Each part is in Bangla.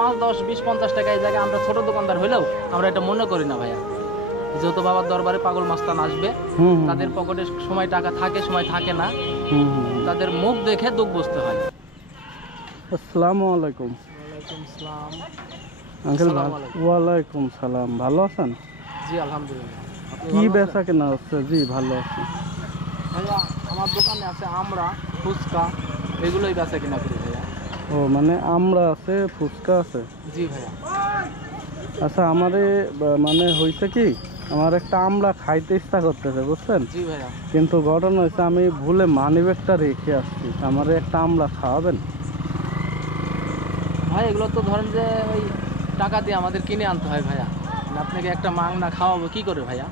5, 10, 20, 50 টাকা এই জায়গায় আমরা ছোট দোকানদার হলেও আমরা এটা মনে করি না ভাইয়া। যেহেতু বাবার দরবারে পাগল মাস্তান আসবে, তাদের পকেটে সময় টাকা থাকে, সময় থাকে না, তাদের মুখ দেখে দুঃখ বুঝতে হয়। আসসালামু আলাইকুম। ওয়ালাইকুম আসসালাম। আঙ্কেল ওয়ালাইকুম সালাম, ভালো আছেন? জি আলহামদুলিল্লাহ। কি বেচা কেনা হচ্ছে? জি ভালো আছি ভাইয়া। আমার দোকানে আছে আমরা, ফুচকা, এগুলোই বেচা কিনা করি ভাইয়া। ও মানে আমরা আছে, ফুচকা আছে? জি ভাইয়া। আচ্ছা, আমারে মানে হয়েছে কি, আমার একটা আমরা খাইতে ইচ্ছা করতেছে, বুঝছেন? জি ভাইয়া। কিন্তু ঘটনা হয়েছে আমি ভুলে মানিব্যাগটা রেখে আসছি, আমারে একটা আমরা খাওয়াবেন? ভাই এগুলো তো ধরেন যে ওই টাকা দিয়ে আমাদের কিনে আনতে হয় ভাইয়া। আপনাকে একটা মাংনা খাওয়াবো কি করে ভাইয়া?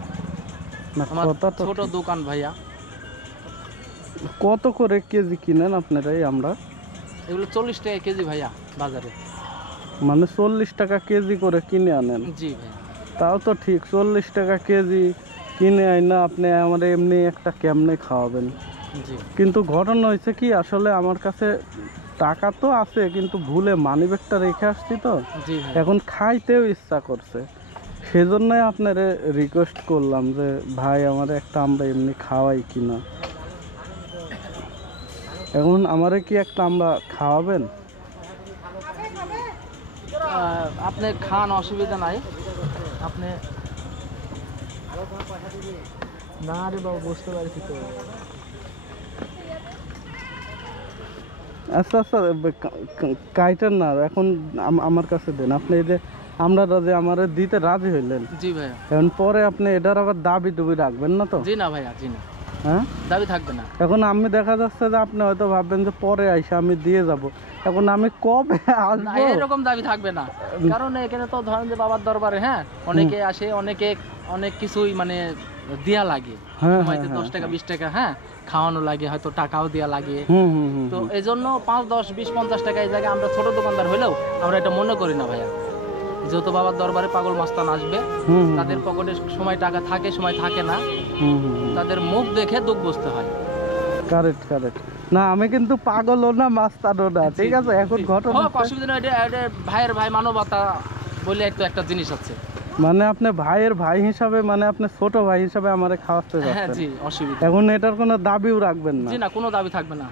আমার ছোট দোকান ভাইয়া। কত করে কেজি কিনেন আপনারাই আমরা? এগুলো 40 টাকা কেজি ভাইয়া বাজারে। মানে 40 টাকা কেজি করে কিনে আনেন? জি ভাইয়া। তাও তো ঠিক, 40 টাকা কেজি কিনে আইনা আপনি আমার এমনি একটা কেমনে খাওয়াবেন? জি। কিন্তু ঘটনা হয়েছে কি, আসলে আমার কাছে টাকা তো আছে কিন্তু ভুলে মানিব্যাগটা রেখে আসছি তো, এখন খাইতেও ইচ্ছা করছে, সেজন্যই আপনারে রিকোয়েস্ট করলাম যে ভাই আমার একটা আমরা এমনি খাওয়াই কিনা। এখন আমারে কি একটা আমরা খাওয়াবেন? আপনি খান, অসুবিধা নাই। আপনি না রে বাবু, বুঝতে পারছি তো। আচ্ছা আচ্ছা, কাইটার না, এখন আমার কাছে দেন। আপনি এই যে আমরা যে আমারে দিতে রাজি হইলেন, জি ভাইয়া, এখন পরে আপনি এটার আবার দাবি টুবি রাখবেন না তো? জি না ভাইয়া, জি না। হ্যাঁ, দাবি থাকবে না। এখন আমি দেখা যাচ্ছে যে আপনি হয়তো ভাববেন যে পরে আইসা আমি দিয়ে যাব, এখন আমি কবে আসবো? এরকম দাবি থাকবে না, কারণ এখানে তো ধরেন যে বাবার দরবারে হ্যাঁ অনেকে আসে, অনেক কিছুই মানে দেয়া লাগে, হয়তো 10 টাকা 20 টাকা হ্যাঁ খাওয়ানো লাগে, হয়তো টাকাও দেয়া লাগে। তো এই জন্য 5, 10, 20, 50 টাকা এই জায়গায় আমরা ছোট দোকানদার হলেও আমরা এটা মনে করি না ভাইয়া। যেহেতু বাবার দরবারে পাগল মাস্তান আসবে, তাদের পকেটে সময় টাকা থাকে, সময় থাকে না, তাদের মুখ দেখে দুঃখ বুঝতে হয়। Correct correct. না আমি কিন্তু পাগলও না মাস্তানও না, ঠিক আছে? এখন ঘটনা অসুবিধা নেই, এটা ভাইয়ের ভাই, মানবতা বলে একটা জিনিস আছে। মানে আপনি ভাইয়ের ভাই হিসাবে, মানে আপনি ছোট ভাই হিসাবে আমারে খাওয়াতে যাচ্ছেন? হ্যাঁ জি, অসুবিধা। এখন এটার কোনো দাবিও রাখবেন না? জি না, কোনো দাবি থাকবে না।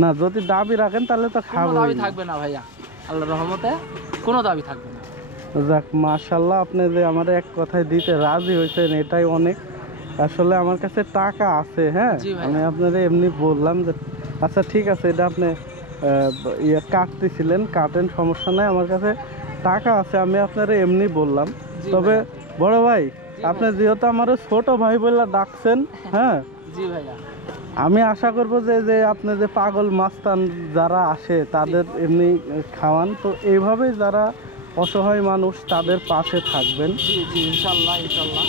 না, যদি দাবি রাখেন তাহলে তো খাবো। দাবি থাকবে না ভাইয়া, আল্লাহর রহমতে কোনো দাবি থাকবে না। যাক মাশাআল্লাহ, আপনি যে আমার এক কথায় দিতে রাজি হয়েছেন এটাই অনেক। আসলে আমার কাছে টাকা আছে, হ্যাঁ, আমি আপনাদের এমনি বললাম যে আচ্ছা ঠিক আছে, এটা আপনি কাটতেছিলেন, কাটেন, সমস্যা নাই, আমার কাছে টাকা আছে, আমি আপনারা এমনি বললাম। তবে বড় ভাই, আপনি যেহেতু আমার ছোট ভাই বলে ডাকছেন, হ্যাঁ জি ভাইয়া, আমি আশা করব যে আপনি যে পাগল মাস্তান যারা আসে তাদের এমনি খাওয়ান, তো এইভাবেই যারা অসহায় মানুষ তাদের পাশে থাকবেন। জি জি, ইনশাআল্লাহ ইনশাআল্লাহ।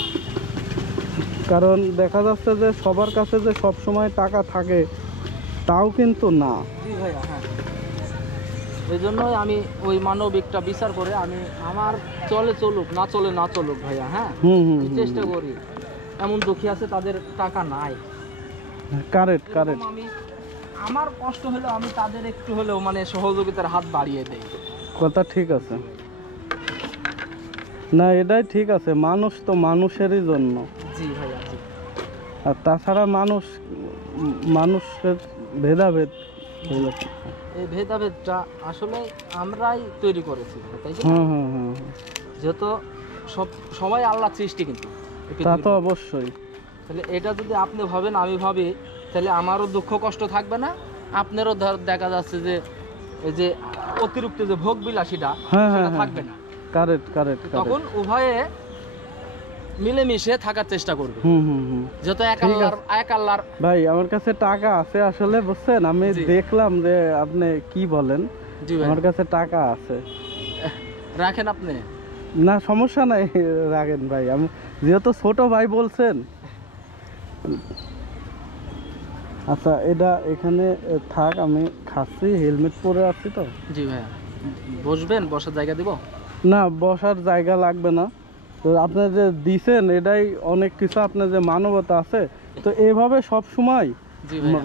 কারণ দেখা যাচ্ছে যে সবার কাছে যে সব সময় টাকা থাকে তাও কিন্তু না। জি ভাইয়া, হ্যাঁ, এই জন্যই আমি ওই মানবিকটা বিচার করে আমি আমার চলে চলুক, না চলে না চলুক ভাইয়া, হ্যাঁ চেষ্টা করি। এমন দুঃখী আছে তাদের টাকা নাই, কারেক্ট কারেক্ট। আমি আমার কষ্ট হলেও আমি তাদের একটু হলেও মানে সহযোগিতার হাত বাড়িয়ে দেই। কথা ঠিক আছে, না এটাই ঠিক আছে, মানুষ তো মানুষেরই জন্য। জি ভাইয়া, জি। আর তাছাড়া মানুষের ভেদাভেদ, এই ভেদাভেদটা আসলে আমরাই তৈরি করেছি, তাই না? যেহেতু সবাই আল্লাহর সৃষ্টি, কিন্তু তা তো অবশ্যই। তাহলে এটা যদি আপনি ভাবেন আমি ভাবি, তাহলে আমারও দুঃখ কষ্ট থাকবে না, আপনারও দেখা যাচ্ছে যে এই যে অতিরিক্ত যে ভোগ বিলাসীটা সেটা থাকবে না। Correct correct. তখন উভয়ে মিলেমিশে থাকার চেষ্টা করবে। যত এক আল্লাহর। ভাই আমার কাছে টাকা আছে আসলে, বুঝছেন? আমি দেখলাম যে আপনি কি বলেন, আমার কাছে টাকা আছে, রাখেন আপনি। না সমস্যা নাই, রাখেন ভাই, আমি যেহেতু ছোট ভাই বলছেন। আচ্ছা এটা এখানে থাক, আমি খাচ্ছি, হেলমেট পরে আছি তো। জি ভাইয়া, বসবেন? বসার জায়গা দিব? না, বসার জায়গা লাগবে না, তো আপনি যে দিছেন এটাই অনেক কিছু, আপনার যে মানবতা আছে, তো এইভাবে সব সময় জি ভাইয়া।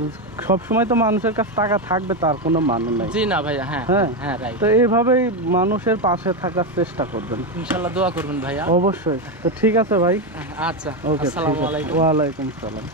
সব সময় তো মানুষের কাছে টাকা থাকবে তার কোনো মানে নাই। জি না ভাইয়া, হ্যাঁ হ্যাঁ হ্যাঁ রাইট। তো এইভাবেই মানুষের পাশে থাকার চেষ্টা করবেন, ইনশাআল্লাহ দোয়া করবেন ভাইয়া। অবশ্যই। তো ঠিক আছে ভাই, আচ্ছা, ওকে, আসসালামু আলাইকুম। ওয়ালাইকুম সালাম।